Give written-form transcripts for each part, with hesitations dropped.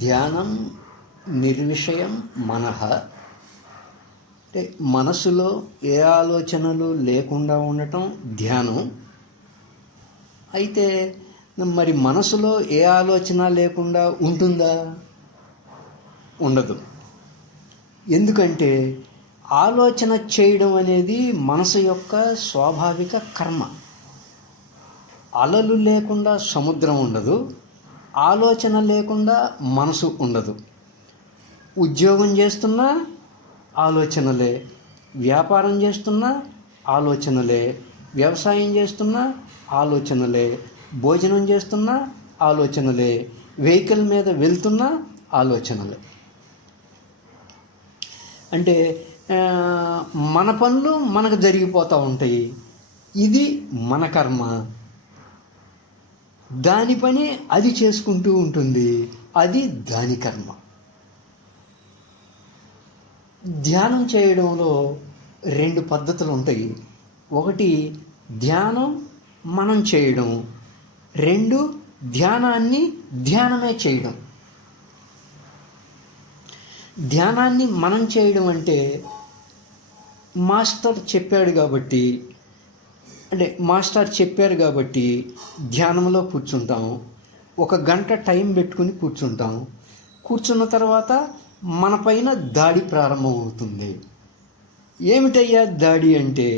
ధ్యానం నిర్విషయం మనః, అంటే మనసులో ఏ ఆలోచనలు లేకుండా ఉండటం ధ్యానం. అయితే మరి మనసులో ఏ ఆలోచన లేకుండా ఉంటుందా? ఉండదు. ఎందుకంటే ఆలోచన చేయడం అనేది మనసు యొక్క స్వాభావిక కర్మ. అలలు లేకుండా సముద్రం ఉండదు, ఆలోచన లేకుండా మనసు ఉండదు. ఉద్యోగం చేస్తున్నా ఆలోచనలే, వ్యాపారం చేస్తున్నా ఆలోచనలే, వ్యవసాయం చేస్తున్నా ఆలోచనలే, భోజనం చేస్తున్నా ఆలోచనలే, వెహికల్ మీద వెళ్తున్నా ఆలోచనలే. అంటే మన పనులు మనకు జరిగిపోతూ ఉంటాయి. ఇది మన కర్మ. దాని పని అది చేసుకుంటూ ఉంటుంది, అది దాని కర్మ. ధ్యానం చేయడంలో 2 పద్ధతులు ఉంటాయి. ఒకటి ధ్యానం మనం చేయడం, 2 ధ్యానాన్ని ధ్యానమే చేయడం. ధ్యానాన్ని మనం చేయడం అంటే మాస్టర్ చెప్పాడు కాబట్టి, ధ్యానంలో కూర్చుంటాం. 1 గంట టైం పెట్టుకుని కూర్చుంటాం. కూర్చున్న తర్వాత మన పైన దాడి ప్రారంభం అవుతుంది. ఏమిటయ్యా దాడి అంటే,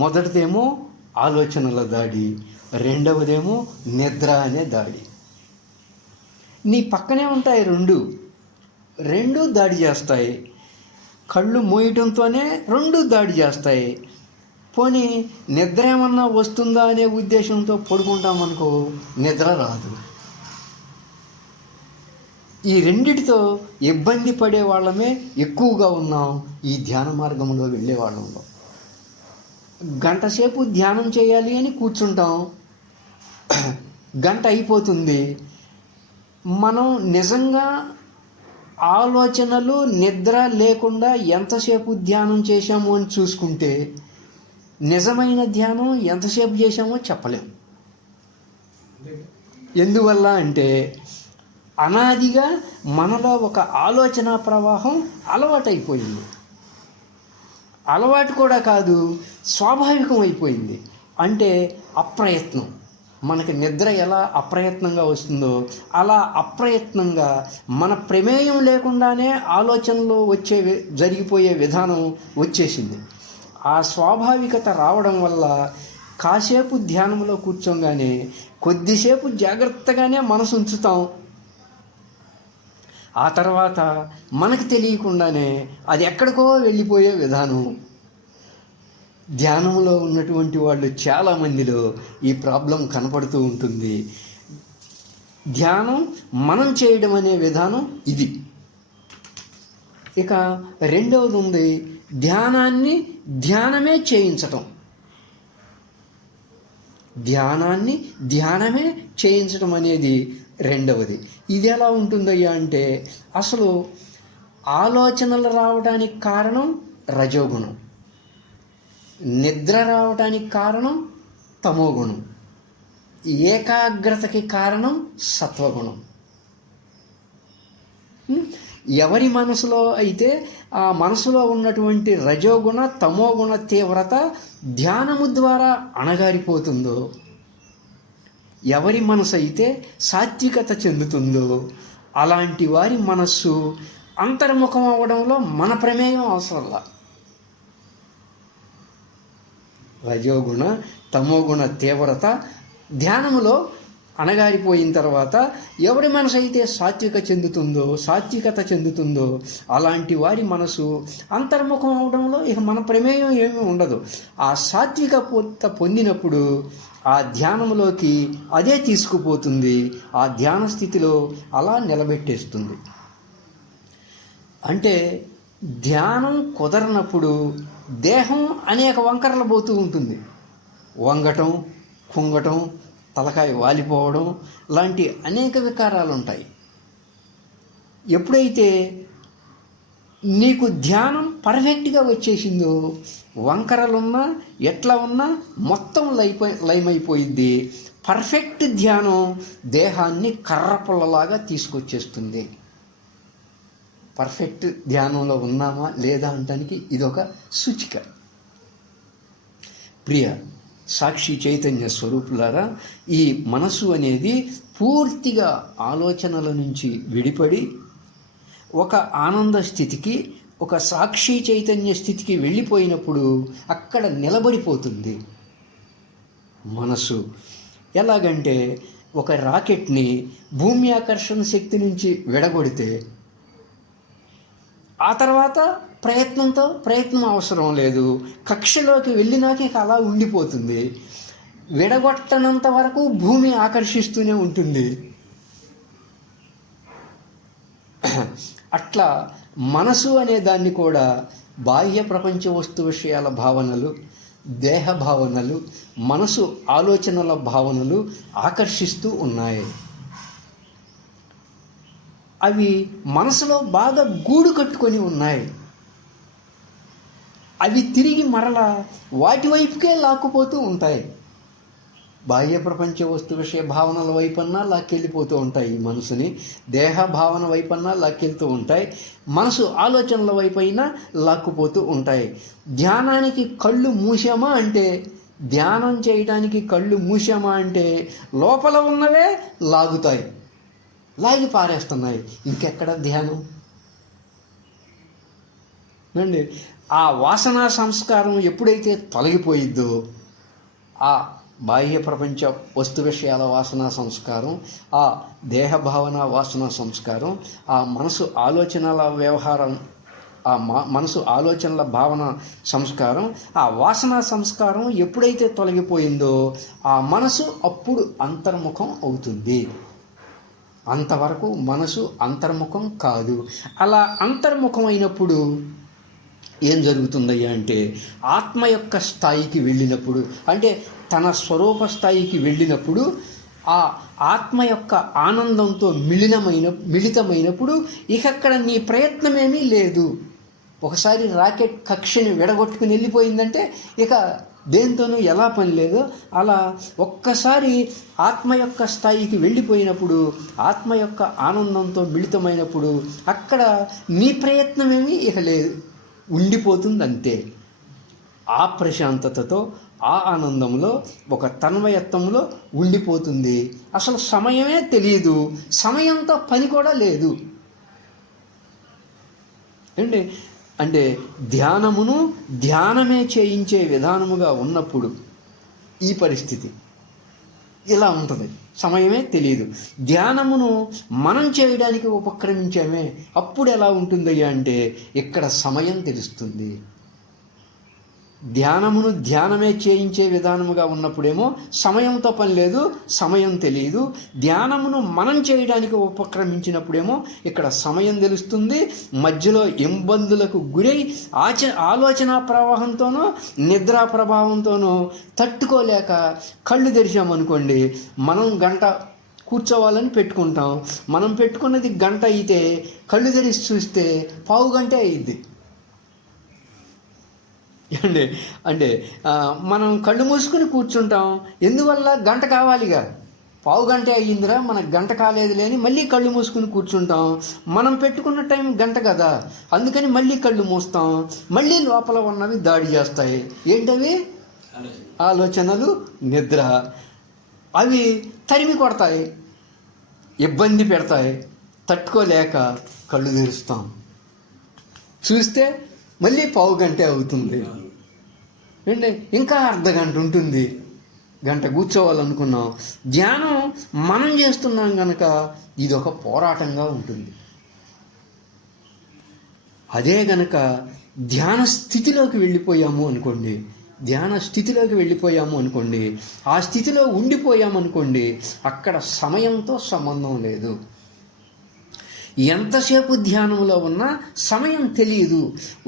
మొదటిదేమో ఆలోచనల దాడి, రెండవదేమో నిద్ర అనే దాడి. నీ పక్కనే ఉంటాయి రెండు దాడి చేస్తాయి. కళ్ళు మూయటంతోనే 2 దాడి చేస్తాయి. పోనీ నిద్ర ఏమన్నా వస్తుందా అనే ఉద్దేశంతో పడుకుంటామనుకో, నిద్ర రాదు. ఈ రెండిటితో ఇబ్బంది పడే వాళ్ళమే ఎక్కువగా ఉన్నాం ఈ ధ్యాన మార్గంలో వెళ్ళే వాళ్ళంలో. గంట సేపు ధ్యానం చేయాలి అని కూర్చుంటాం, గంట అయిపోతుంది. మనం నిజంగా ఆలోచనలు నిద్ర లేకుండా ఎంతసేపు ధ్యానం చేశాము అని చూసుకుంటే, నిజమైన ధ్యానం ఎంతసేపు చేశామో చెప్పలేం. ఎందువల్ల అంటే అనాదిగా మనలో ఒక ఆలోచన ప్రవాహం అలవాటైపోయింది. అలవాటు కూడా కాదు, స్వాభావికం అయిపోయింది. అంటే అప్రయత్నం. మనకి నిద్ర ఎలా అప్రయత్నంగా వస్తుందో, అలా అప్రయత్నంగా మన ప్రమేయం లేకుండానే ఆలోచనలు జరిగిపోయే విధానం వచ్చేసింది. ఆ స్వాభావికత రావడం వల్ల కాసేపు ధ్యానంలో కూర్చోగానే కొద్దిసేపు జాగ్రత్తగానే మనసు ఉంచుతాం. ఆ తర్వాత మనకు తెలియకుండానే అది ఎక్కడికో వెళ్ళిపోయే విధానం. ధ్యానంలో ఉన్నటువంటి వాళ్ళు చాలామందిలో ఈ ప్రాబ్లం కనపడుతూ ఉంటుంది. ధ్యానం మనం చేయడం అనే విధానం ఇది. ఇక రెండవది ఉంది, ధ్యానాన్ని ధ్యానమే చేయించటం. ధ్యానాన్ని ధ్యానమే చేయించడం అనేది రెండవది. ఇది ఎలా ఉంటుందయ్యా అంటే, అసలు ఆలోచనలు రావడానికి కారణం రజోగుణం, నిద్ర రావడానికి కారణం తమోగుణం, ఏకాగ్రతకి కారణం సత్వగుణం. ఎవరి మనసులో అయితే ఆ మనసులో ఉన్నటువంటి రజోగుణ తమోగుణ తీవ్రత ధ్యానము ద్వారా అణగారిపోతుందో, ఎవరి మనసు అయితే సాత్వికత చెందుతుందో, అలాంటి వారి మనస్సు అంతర్ముఖం అవ్వడంలో మన ప్రమేయం అవసరంలా. రజోగుణ తమోగుణ తీవ్రత ధ్యానములో అణగారిపోయిన తర్వాత ఎవరి మనసు అయితే సాత్వికత చెందుతుందో అలాంటి వారి మనసు అంతర్ముఖం అవడంలో ఇక మన ప్రమేయం ఏమీ ఉండదు. ఆ సాత్వికత పొందినప్పుడు ఆ ధ్యానంలోకి అదే తీసుకుపోతుంది, ఆ ధ్యాన స్థితిలో అలా నిలబెట్టేస్తుంది. అంటే ధ్యానం కుదరనప్పుడు దేహం అనేక వంకరలు పోతూ ఉంటుంది. వంగటం, కుంగటం, తలకాయ వాలిపోవడం లాంటి అనేక వికారాలు ఉంటాయి. ఎప్పుడైతే నీకు ధ్యానం పర్ఫెక్ట్గా వచ్చేసిందో, వంకరలున్నా ఎట్లా ఉన్నా మొత్తం లయమైపోయిద్ది. పర్ఫెక్ట్ ధ్యానం దేహాన్ని కర్రపుల్లలాగా తీసుకొచ్చేస్తుంది. పర్ఫెక్ట్ ధ్యానంలో ఉన్నామా లేదా అనటానికి ఇదొక సూచిక. ప్రియ సాక్షి చైతన్య స్వరూపులారా, ఈ మనసు అనేది పూర్తిగా ఆలోచనల నుంచి విడిపడి ఒక ఆనంద స్థితికి, ఒక సాక్షి చైతన్య స్థితికి వెళ్ళిపోయినప్పుడు అక్కడ నిలబడిపోతుంది మనసు. ఎలాగంటే ఒక రాకెట్ని భూమి ఆకర్షణ శక్తి నుంచి విడగొడితే ఆ తర్వాత ప్రయత్నం అవసరం లేదు, కక్షలోకి వెళ్ళినాక ఇక అలా ఉండిపోతుంది. విడగొట్టనంత వరకు భూమి ఆకర్షిస్తూనే ఉంటుంది. అట్లా మనసు అనే దాన్ని కూడా బాహ్య ప్రపంచ వస్తు విషయాల భావనలు, దేహ భావనలు, మనసు ఆలోచనల భావనలు ఆకర్షిస్తూ ఉన్నాయి. అవి మనసులో బాగా గూడు కట్టుకొని ఉన్నాయి. అవి తిరిగి మరలా వాటి వైపుకే లాక్కుపోతూ ఉంటాయి. బాహ్య ప్రపంచ వస్తు విషయ భావనల వైపన్నా లాక్కెళ్ళిపోతూ ఉంటాయి ఈ మనసుని. దేహ భావన వైపన్నా లాక్కెళ్తూ ఉంటాయి. మనసు ఆలోచనల వైపైనా లాక్కుపోతూ ఉంటాయి. ధ్యానానికి కళ్ళు మూసామా అంటే, ధ్యానం చేయడానికి కళ్ళు మూసామా అంటే లోపల ఉన్నవే లాగుతాయి, లాగి పారేస్తున్నాయి. ఇంకెక్కడ ధ్యానం అండి? ఆ వాసనా సంస్కారం ఎప్పుడైతే తొలగిపోయిద్దో, ఆ బాహ్య ప్రపంచ వస్తు విషయాల వాసనా సంస్కారం, ఆ దేహ భావన వాసనా సంస్కారం, ఆ మనసు ఆలోచనల వ్యవహారం, ఆ మనసు ఆలోచనల భావన సంస్కారం, ఆ వాసనా సంస్కారం ఎప్పుడైతే తొలగిపోయిందో ఆ మనసు అప్పుడు అంతర్ముఖం అవుతుంది. అంతవరకు మనసు అంతర్ముఖం కాదు. అలా అంతర్ముఖం అయినప్పుడు ఏం జరుగుతుందయ్యా అంటే, ఆత్మ యొక్క స్థాయికి వెళ్ళినప్పుడు, అంటే తన స్వరూప స్థాయికి వెళ్ళినప్పుడు, ఆ ఆత్మ యొక్క ఆనందంతో మిళితమైనప్పుడు ఇక అక్కడ నీ ప్రయత్నమేమీ లేదు. ఒకసారి రాకెట్ కక్షని విడగొట్టుకుని వెళ్ళిపోయిందంటే ఇక దేంతోనూ ఎలా పని లేదో, అలా ఒక్కసారి ఆత్మ యొక్క స్థాయికి వెళ్ళిపోయినప్పుడు, ఆత్మ యొక్క ఆనందంతో మిళితమైనప్పుడు అక్కడ నీ ప్రయత్నమేమీ ఇక లేదు, ఉండిపోతుంది అంతే. ఆ ప్రశాంతతతో, ఆ ఆనందంలో, ఒక తన్మయత్వంలో ఉండిపోతుంది. అసలు సమయమే తెలియదు, సమయంతో పని కూడా లేదు. అంటే ధ్యానమును ధ్యానమే చేయించే విధానముగా ఉన్నప్పుడు ఈ పరిస్థితి ఇలా ఉంటుంది. సమయమే తెలియదు. ధ్యానమును మనం చేయడానికి ఉపక్రమించామే, అప్పుడు ఎలా ఉంటుందయ్యా అంటే ఇక్కడ సమయం తెలుస్తుంది. ధ్యానమును ధ్యానమే చేయించే విధానముగా ఉన్నప్పుడేమో సమయంతో పని లేదు, సమయం తెలియదు. ధ్యానమును మనం చేయడానికి ఉపక్రమించినప్పుడేమో ఇక్కడ సమయం తెలుస్తుంది. మధ్యలో ఇబ్బందులకు గురై ఆలోచన ప్రవాహంతోనో నిద్రా ప్రభావంతోనో తట్టుకోలేక కళ్ళు తెరిచామనుకోండి, మనం గంట కూర్చోవాలని పెట్టుకుంటాం. మనం పెట్టుకున్నది గంట అయితే కళ్ళు తెరిచి చూస్తే పావు గంటే అయ్యిద్ది. అంటే మనం కళ్ళు మూసుకుని కూర్చుంటాం. ఎందువల్ల? గంట కావాలిగా. పావు గంట అయ్యిందిరా, మనకు గంట కాలేదు లేని మళ్ళీ కళ్ళు మూసుకుని కూర్చుంటాం. మనం పెట్టుకున్న టైం గంట కదా, అందుకని మళ్ళీ కళ్ళు మూస్తాం. మళ్ళీ లోపల ఉన్నవి దాడి చేస్తాయి. ఏంటవి? ఆలోచనలు, నిద్ర. అవి తరిమి కొడతాయి, ఇబ్బంది పెడతాయి. తట్టుకోలేక కళ్ళు తెరుస్తాం. చూస్తే మళ్ళీ పావు గంటే అవుతుంది. ఇంకా అర్ధగంట ఉంటుంది. గంట కూర్చోవాలనుకున్నాం. ధ్యానం మనం చేస్తున్నాం కనుక ఇది ఒక పోరాటంగా ఉంటుంది. అదే గనక ధ్యాన స్థితిలోకి వెళ్ళిపోయాము అనుకోండి, ఆ స్థితిలో ఉండిపోయామనుకోండి, అక్కడ సమయంతో సంబంధం లేదు. ఎంతసేపు ధ్యానంలో ఉన్నా సమయం తెలియదు.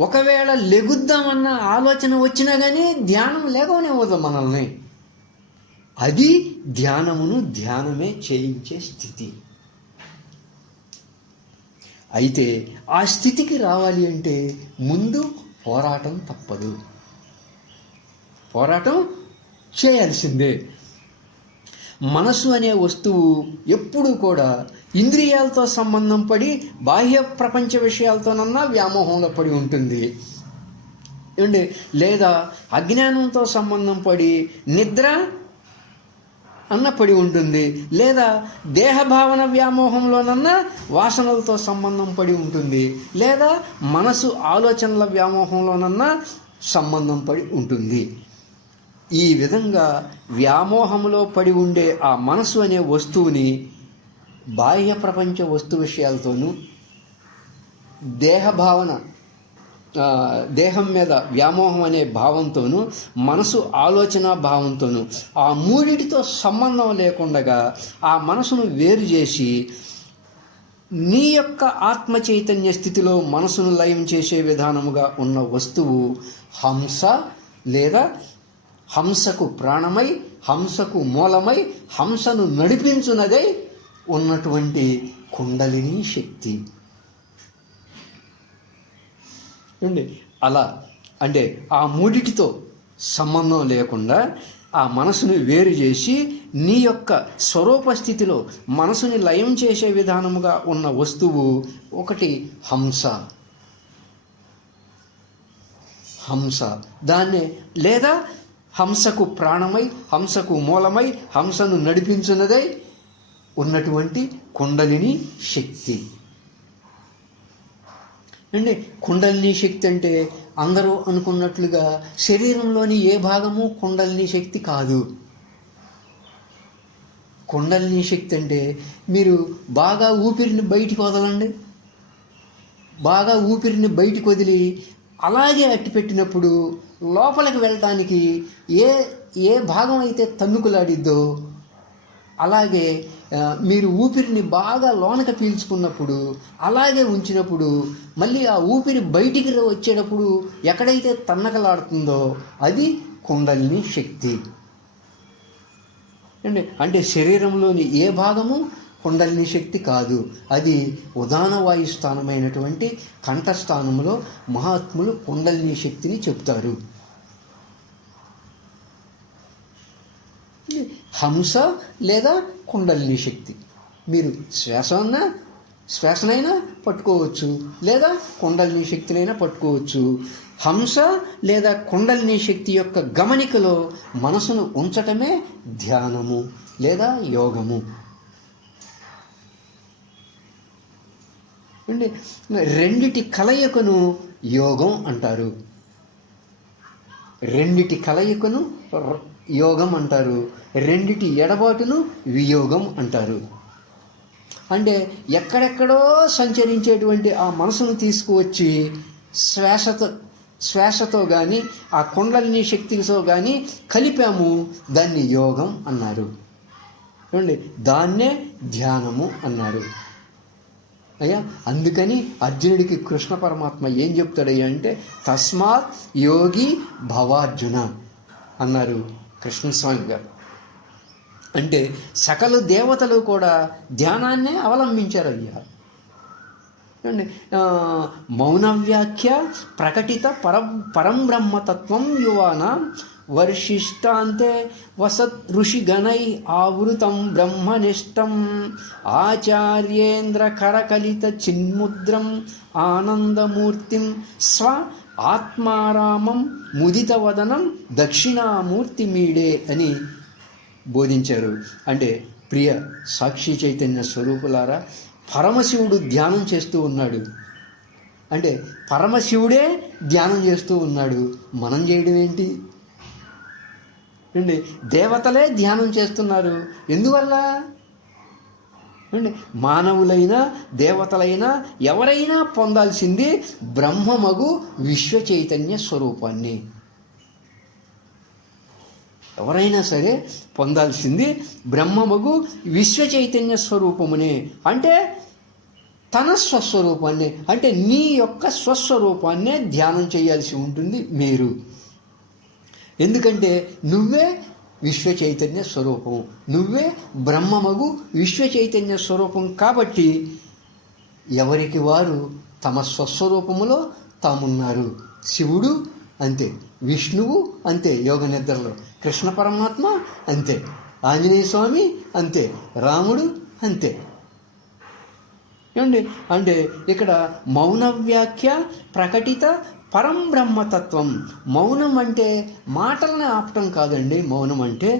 ఒకవేళ లెగుద్దామన్న ఆలోచన వచ్చినా కానీ ధ్యానం లేకనివ్వదు మనల్ని. అది ధ్యానమును ధ్యానమే చేయించే స్థితి. అయితే ఆ స్థితికి రావాలి అంటే ముందు పోరాటం తప్పదు, పోరాటం చేయాల్సిందే. మనసు అనే వస్తువు ఎప్పుడూ కూడా ఇంద్రియాలతో సంబంధం పడి బాహ్య ప్రపంచ విషయాలతోనన్నా వ్యామోహంలో పడి ఉంటుంది ఏమండి, లేదా అజ్ఞానంతో సంబంధం పడి నిద్ర అన్న పడి ఉంటుంది, లేదా దేహభావన వ్యామోహంలోనన్నా వాసనలతో సంబంధం పడి ఉంటుంది, లేదా మనసు ఆలోచనల వ్యామోహంలోనన్నా సంబంధం పడి ఉంటుంది. ఈ విధంగా వ్యామోహంలో పడి ఉండే ఆ మనసు అనే వస్తువుని బాహ్య ప్రపంచ వస్తు విషయాలతోనూ దేహభావన దేహం మీద వ్యామోహం అనే భావంతోనూ మనసు ఆలోచన భావంతోనూ ఆ మూడిటితో సంబంధం లేకుండా ఆ మనసును వేరు చేసి నీ యొక్క ఆత్మ చైతన్య స్థితిలో మనసును లయం చేసే విధానముగా ఉన్న వస్తువు హంస, లేదా హంసకు ప్రాణమై, హంసకు మూలమై, హంసను నడిపించున్నదై ఉన్నటువంటి కుండలిని శక్తి. అలా అంటే ఆ మూడిటితో సంబంధం లేకుండా ఆ మనసుని వేరు చేసి నీ యొక్క స్వరూప స్థితిలో మనసుని లయం చేసే విధానముగా ఉన్న వస్తువు ఒకటి హంస. హంస దాన్నే, లేదా హంసకు ప్రాణమై, హంసకు మూలమై, హంసను నడిపించున్నదై ఉన్నటువంటి కుండలిని శక్తి అండి. కుండలిని శక్తి అంటే అందరూ అనుకున్నట్లుగా శరీరంలోని ఏ భాగము కుండలిని శక్తి కాదు. కుండలిని శక్తి అంటే మీరు బాగా ఊపిరిని బయటికి వదలండి, బాగా ఊపిరిని బయటికి వదిలి అలాగే అట్టిపెట్టినప్పుడు లోపలికి వెళ్ళటానికి ఏ భాగం అయితే తన్నుకులాడిద్దో అలాగే మీరు ఊపిరిని బాగా లోనక పీల్చుకున్నప్పుడు అలాగే ఉంచినప్పుడు మళ్ళీ ఆ ఊపిరి బయటికి వచ్చేటప్పుడు ఎక్కడైతే తన్నకలాడుతుందో అది కుండలిని శక్తి అంటే శరీరంలోని ఏ భాగము కుండలిని శక్తి కాదు. అది ఉదాన వాయు స్థానమైనటువంటి కంఠస్థానంలో మహాత్ములు కుండలిని శక్తిని చెప్తారు. హంస లేదా కుండలిని శక్తి మీరు శ్వాసనైనా పట్టుకోవచ్చు, లేదా కుండలిని శక్తినైనా పట్టుకోవచ్చు. హంస లేదా కుండలిని శక్తి యొక్క గమనికలో మనసును ఉంచటమే ధ్యానము లేదా యోగము. రెండిటి కలయికను యోగం అంటారు. రెండిటి కలయికను యోగం అంటారు. రెండిటి ఎడబాటును వియోగం అంటారు. అంటే ఎక్కడెక్కడో సంచరించేటువంటి ఆ మనసును తీసుకువచ్చి శ్వాసతో కానీ ఆ కుండలిని శక్తితో కానీ కలిపాము, దాన్ని యోగం అన్నారు. దాన్నే ధ్యానము అన్నారు. అయ్యా అందుకని అర్జునుడికి కృష్ణ పరమాత్మ ఏం చెప్తాడయ్యా అంటే తస్మాత్ యోగి భవార్జున అన్నారు కృష్ణస్వామి గారు. అంటే సకల దేవతలు కూడా ధ్యానాన్నే అవలంబించారయ్యా. మౌన వ్యాఖ్య ప్రకటిత పరం బ్రహ్మతత్వం యువాన వర్షిష్టాంతే వసత్ ఋషిగణై ఆవృతం బ్రహ్మనిష్టం ఆచార్యేంద్ర కరకలిత చిన్ముద్రం ఆనందమూర్తిం స్వ ఆత్మారామం ముదితవదనం దక్షిణామూర్తి మీడే అని బోధించారు. అంటే ప్రియ సాక్షి చైతన్య స్వరూపులారా, పరమశివుడు ధ్యానం చేస్తూ ఉన్నాడు. అంటే పరమశివుడే ధ్యానం చేస్తూ ఉన్నాడు, మనం చేయడం ఏంటి? దేవతలే ధ్యానం చేస్తున్నారు. ఎందువల్ల? మానవులైనా దేవతలైనా ఎవరైనా పొందాల్సింది బ్రహ్మమగు విశ్వ చైతన్య స్వరూపాన్ని. ఎవరైనా సరే పొందాల్సింది బ్రహ్మమగు విశ్వ చైతన్య స్వరూపమునే. అంటే తన స్వస్వరూపాన్ని, అంటే నీ యొక్క స్వస్వరూపాన్నే ధ్యానం చేయాల్సి ఉంటుంది మీరు. ఎందుకంటే నువ్వే విశ్వ చైతన్య స్వరూపం, నువ్వే బ్రహ్మమగు విశ్వ చైతన్య స్వరూపం. కాబట్టి ఎవరికి వారు తమ స్వస్వరూపములో తామున్నారు. శివుడు అంతే, విష్ణువు అంతే యోగ నిద్రలో, కృష్ణ పరమాత్మ అంతే. ఆంజనేయ స్వామి అంతే, రాముడు అంతే. ఏమండి, అంటే ఇక్కడ మౌన వ్యాఖ్య ప్రకటిత పరం బ్రహ్మతత్వం. మౌనం అంటే మాటల్ని ఆపటం కాదండి. మౌనం అంటే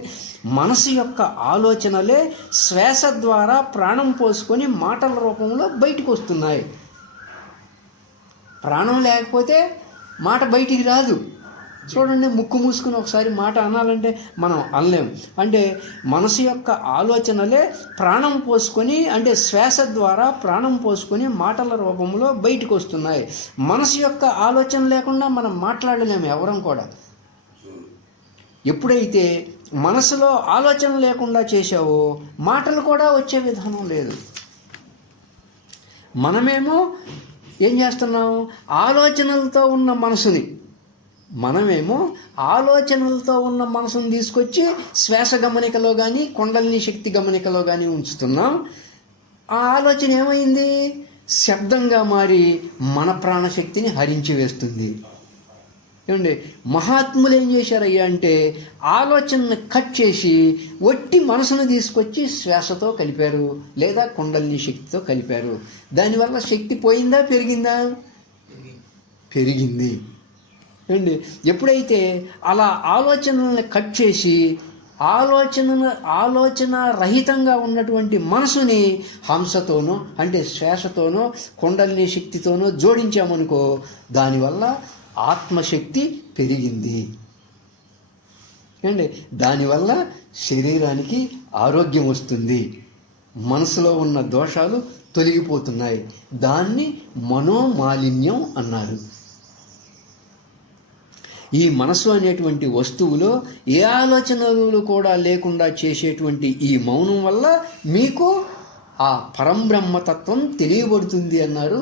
మనసు యొక్క ఆలోచనలే శ్వాస ద్వారా ప్రాణం పోసుకొని మాటల రూపంలో బయటకు వస్తున్నాయి. ప్రాణం లేకపోతే మాట బయటికి రాదు. చూడండి, ముక్కు మూసుకుని ఒకసారి మాట అనాలంటే మనం అనలేం. అంటే మనసు యొక్క ఆలోచనలే ప్రాణం పోసుకొని, అంటే శ్వాస ద్వారా ప్రాణం పోసుకొని మాటల రూపంలో బయటకు వస్తున్నాయి. మనసు యొక్క ఆలోచన లేకుండా మనం మాట్లాడలేము ఎవరం కూడా. ఎప్పుడైతే మనసులో ఆలోచన లేకుండా చేసావో మాటలు కూడా వచ్చే విధానం లేదు. మనమేమో ఏం చేస్తున్నాం, ఆలోచనలతో ఉన్న మనసుని తీసుకొచ్చి శ్వాస గమనికలో కానీ కుండలిని శక్తి గమనికలో కానీ ఉంచుతున్నాం. ఆ ఆలోచన ఏమైంది, శబ్దంగా మారి మన ప్రాణశక్తిని హరించి వేస్తుంది. ఏమండి, మహాత్ములు ఏం చేశారయ్యా అంటే ఆలోచనను కట్ చేసి ఒట్టి మనసును తీసుకొచ్చి శ్వాసతో కలిపారు, లేదా కుండలిని శక్తితో కలిపారు. దానివల్ల శక్తి పోయిందా పెరిగిందా? పెరిగింది. ఏమండి, ఎప్పుడైతే అలా ఆలోచనల్ని కట్ చేసి ఆలోచన రహితంగా ఉన్నటువంటి మనసుని హంసతోనో, అంటే శ్వాసతోనో, కుండలిని శక్తితోనో జోడించామనుకో, దానివల్ల ఆత్మశక్తి పెరిగింది. ఏమండి, దానివల్ల శరీరానికి ఆరోగ్యం వస్తుంది, మనసులో ఉన్న దోషాలు తొలగిపోతున్నాయి. దాన్ని మనోమాలిన్యం అన్నారు. ఈ మనసు అనేటువంటి వస్తువులో ఏ ఆలోచనలు కూడా లేకుండా చేసేటువంటి ఈ మౌనం వల్ల మీకు ఆ పరంబ్రహ్మతత్వం తెలియబడుతుంది అన్నారు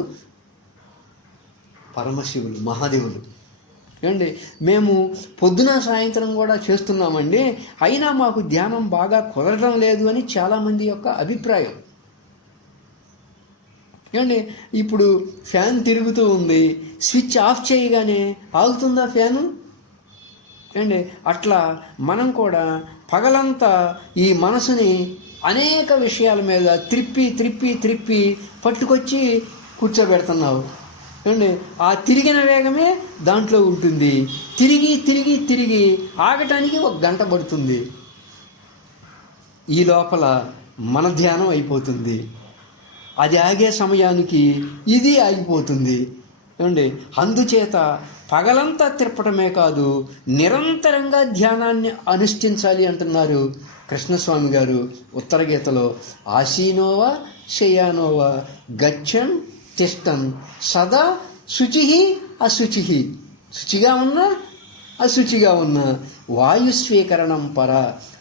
పరమశివులు, మహాదేవులు. ఏమండి, మేము పొద్దున సాయంత్రం కూడా చేస్తున్నామండి, అయినా మాకు ధ్యానం బాగా కుదరడం లేదు అని చాలామంది యొక్క అభిప్రాయం. ఏమండి, ఇప్పుడు ఫ్యాన్ తిరుగుతూ ఉంది, స్విచ్ ఆఫ్ చేయగానే ఆగుతుందా ఫ్యాను? ఏమండి, అట్లా మనం కూడా పగలంతా ఈ మనసుని అనేక విషయాల మీద త్రిప్పి పట్టుకొచ్చి కూర్చోబెడుతున్నావు. ఏమండి, ఆ తిరిగిన వేగమే దాంట్లో ఉంటుంది. తిరిగి ఆగటానికి 1 గంట పడుతుంది. ఈ లోపల మన ధ్యానం అయిపోతుంది. అది ఆగే సమయానికి ఇది ఆగిపోతుంది. ఏమండి, అందుచేత పగలంతా తిప్పటమే కాదు, నిరంతరంగా ధ్యానాన్ని అనుష్ఠించాలి అంటున్నారు కృష్ణస్వామి గారు ఉత్తర గీతలో. ఆసీనోవా శయానోవా గచ్చన్ తిష్టన్ సదా శుచి అశుచి. శుచిగా ఉన్నా అశుచిగా ఉన్నా వాయుస్వీకరణం పర.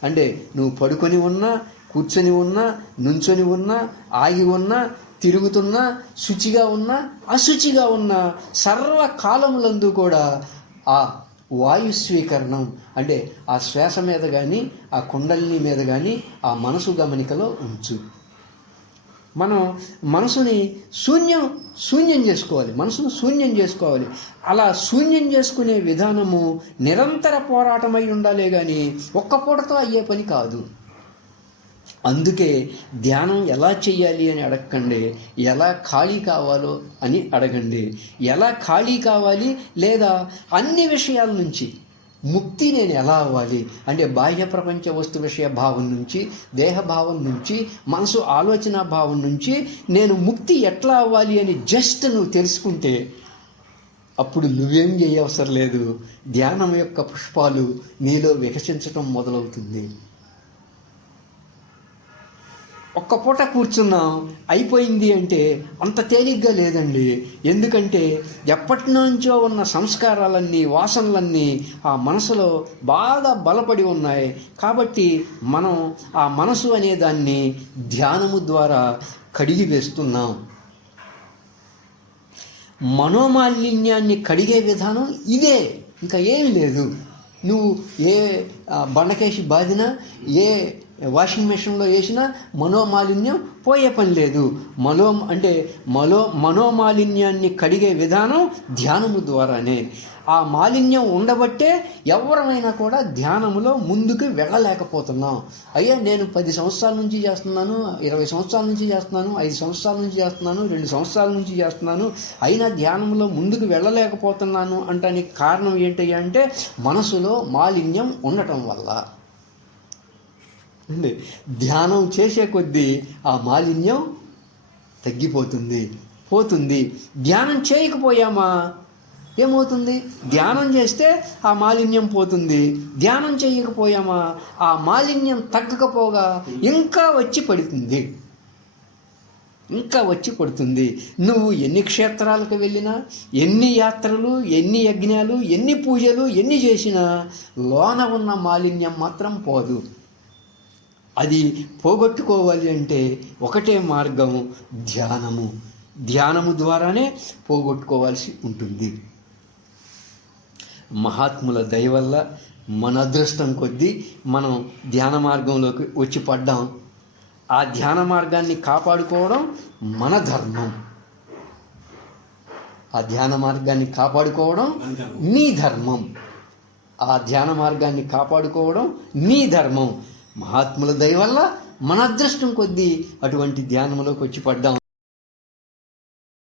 అంటే నువ్వు పడుకొని ఉన్నా, కూర్చొని ఉన్నా, నుంచొని ఉన్నా, ఆగి ఉన్నా, తిరుగుతున్నా, శుచిగా ఉన్నా అశుచిగా ఉన్నా, సర్వకాలములందు కూడా ఆ వాయుస్వీకరణం, అంటే ఆ శ్వాస మీద కానీ, ఆ కుండలిని మీద కానీ ఆ మనసు గమనికలో ఉంచు. మనం మనసుని శూన్యం చేసుకోవాలి, మనసును శూన్యం చేసుకోవాలి. అలా శూన్యం చేసుకునే విధానము నిరంతర పోరాటమై ఉండాలే కానీ ఒక్క పూటతో అయ్యే పని కాదు. అందుకే ధ్యానం ఎలా చెయ్యాలి అని అడగండి, ఎలా ఖాళీ కావాలో అని అడగండి. ఎలా ఖాళీ కావాలి, లేదా అన్ని విషయాల నుంచి ముక్తి నేను ఎలా అవ్వాలి అంటే బాహ్య ప్రపంచ వస్తు విషయ భావం నుంచి, దేహభావం నుంచి, మనసు ఆలోచన భావం నుంచి నేను ముక్తి ఎట్లా అవ్వాలి అని జస్ట్ నువ్వు తెలుసుకుంటే అప్పుడు నువ్వేం చేయవసరం లేదు. ధ్యానం యొక్క పుష్పాలు నీలో వికసించటం మొదలవుతుంది. ఒక్క పూట కూర్చున్నాం అయిపోయింది అంటే అంత తేలిగ్గా లేదండి. ఎందుకంటే ఎప్పటి నుంచో ఉన్న సంస్కారాలన్నీ, వాసనలన్నీ ఆ మనసులో బాగా బలపడి ఉన్నాయి. కాబట్టి మనం ఆ మనసు అనే దాన్ని ధ్యానము ద్వారా కడిగి వేస్తున్నాం. మనోమాలిన్యాన్ని కడిగే విధానం ఇదే, ఇంకా ఏమీ లేదు. నువ్వు ఏ బండకేసి బాదినా, ఏ వాషింగ్ మెషిన్లో వేసినా మనోమాలిన్యం పోయే పని లేదు. మనోమాలిన్యాన్ని కడిగే విధానం ధ్యానము ద్వారానే. ఆ మాలిన్యం ఉండబట్టే ఎవరమైనా కూడా ధ్యానములో ముందుకు వెళ్ళలేకపోతున్నాం. అయ్యా నేను 10 సంవత్సరాల నుంచి చేస్తున్నాను, 20 సంవత్సరాల నుంచి చేస్తున్నాను, 5 సంవత్సరాల నుంచి చేస్తున్నాను, 2 సంవత్సరాల నుంచి చేస్తున్నాను, అయినా ధ్యానంలో ముందుకు వెళ్ళలేకపోతున్నాను అంటానికి కారణం ఏంటయ్యా అంటే మనసులో మాలిన్యం ఉండటం వల్ల. ధ్యానం చేసే కొద్దీ ఆ మాలిన్యం తగ్గిపోతుంది, పోతుంది. ధ్యానం చేయకపోయామా ఏమవుతుంది? ధ్యానం చేస్తే ఆ మాలిన్యం పోతుంది. ధ్యానం చేయకపోయామా ఆ మాలిన్యం తగ్గకపోగా ఇంకా వచ్చి పడుతుంది, ఇంకా వచ్చి పడుతుంది. నువ్వు ఎన్ని క్షేత్రాలకు వెళ్ళినా, ఎన్ని యాత్రలు, ఎన్ని యజ్ఞాలు, ఎన్ని పూజలు, ఎన్ని చేసినా లోన ఉన్న మాలిన్యం మాత్రం పోదు. అది పోగొట్టుకోవాలి అంటే ఒకటే మార్గం, ధ్యానము. ధ్యానము ద్వారానే పోగొట్టుకోవాల్సి ఉంటుంది. మహాత్ముల దయ వల్ల మన అదృష్టం కొద్దీ మనం ధ్యాన మార్గంలోకి వచ్చి పడ్డాం. ఆ ధ్యాన మార్గాన్ని కాపాడుకోవడం మన ధర్మం. ఆ ధ్యాన మార్గాన్ని కాపాడుకోవడం నీ ధర్మం. ఆ ధ్యాన మార్గాన్ని కాపాడుకోవడం నీ ధర్మం. మహాత్ముల దయ వల్ల మన అదృష్టం కొద్దీ అటువంటి ధ్యానంలోకి వచ్చి పడ్డాం.